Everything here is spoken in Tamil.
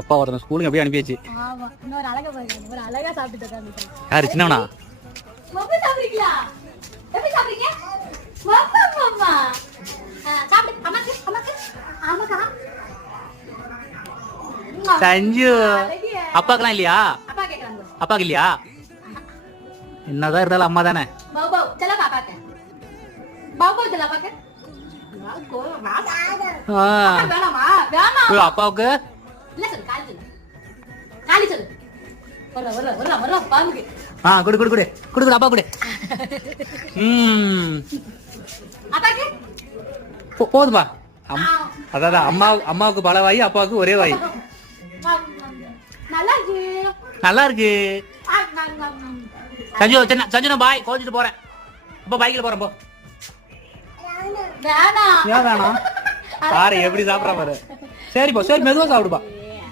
எப்பா ஒருத்தன் ஸ்கூலுக்கு அப்படியே அனுப்பியாச்சு. ஆமா இன்னொரு அழகா பாருங்க ஒரு அழகா சாப்பிட்டு இருக்காங்க. யாரு சின்னவனா? மம்மி சாப்பிடுறீங்களா? எப்படி சாப்பிடுறீங்க? மம்மா மம்மா சாப்பிடு அம்மாக்கு அம்மாக்கு அம்மாக்கா. சஞ்சு அப்பாக்கெல்லாம் இல்லையா? அப்பா கேக்குறாங்க. அப்பாக்கு இல்லையா? என்னதான் இருந்தாலும் அம்மா தானே. பாவு பாவு चलो पापा के பாவு பாவு चलो पापा के வேணாமா வேணாம். அப்பாவுக்கு இல்ல சொல்லு காலி சொல்லு காலி சொல்லு. வர பாருங்க. குடு குடு குடு குடு குடு அப்பா குடு. அப்பாக்கு போதுமா? அதான் அம்மாவுக்கு பல வாய், அப்பாவுக்கு ஒரே வாய். நல்லா இருக்கு நல்லா இருக்கு. சஞ்சு சஞ்சு நான் பாய் கோச்சிட்டு போறேன். அப்பா பைக்ல போறேன். போ. வேணாம். ஏன் வேணாம்? பாரு எப்படி சாப்பிட்ற பாரு. சரி போ, சரி மெதுவா சாப்பிடுப்பா.